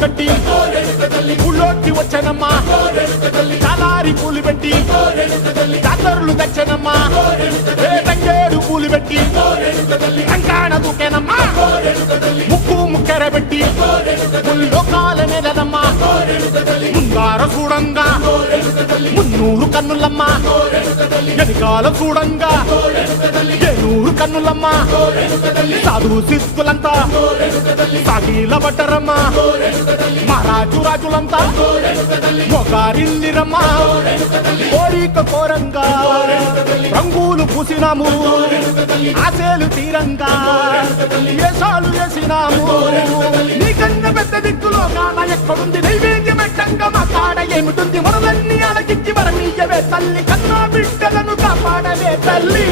కట్టి ఊళ్ళోకి వచ్చనమ్మా చాలారి పూలు పెట్టి జాతరులు తెచ్చనమ్మా తంగేడు పూలు పెట్టి కంకాణ దూకేనమ్మా ముక్కు ముక్కెర పెట్టి ముల్లోకాల నెలనమ్మా ముంగార చూడంగా మున్నూరు కన్నులమ్మా వెనకాల చూడంగా ఏనూరు కన్నులమ్మా సాధు సిద్ధులంతా సాగిల పడ్డరమ్మా మహారాజు రాజులంతా మొగారిల్లిరమ్మా కోరిక కోరంగా రంగులు పూసినాము ఆశలు తీరంగా ఏసాలు వేసినాము నీకన్నా పెద్ద దిక్కులో కాన ఎక్కడుంది నైవేద్యం ఎట్టంగా మా కాడ ఏమిటుంది మనలన్నీ అలకిచ్చి వరమీయవే తల్లి కన్నా బిడ్డలను కాపాడవే తల్లి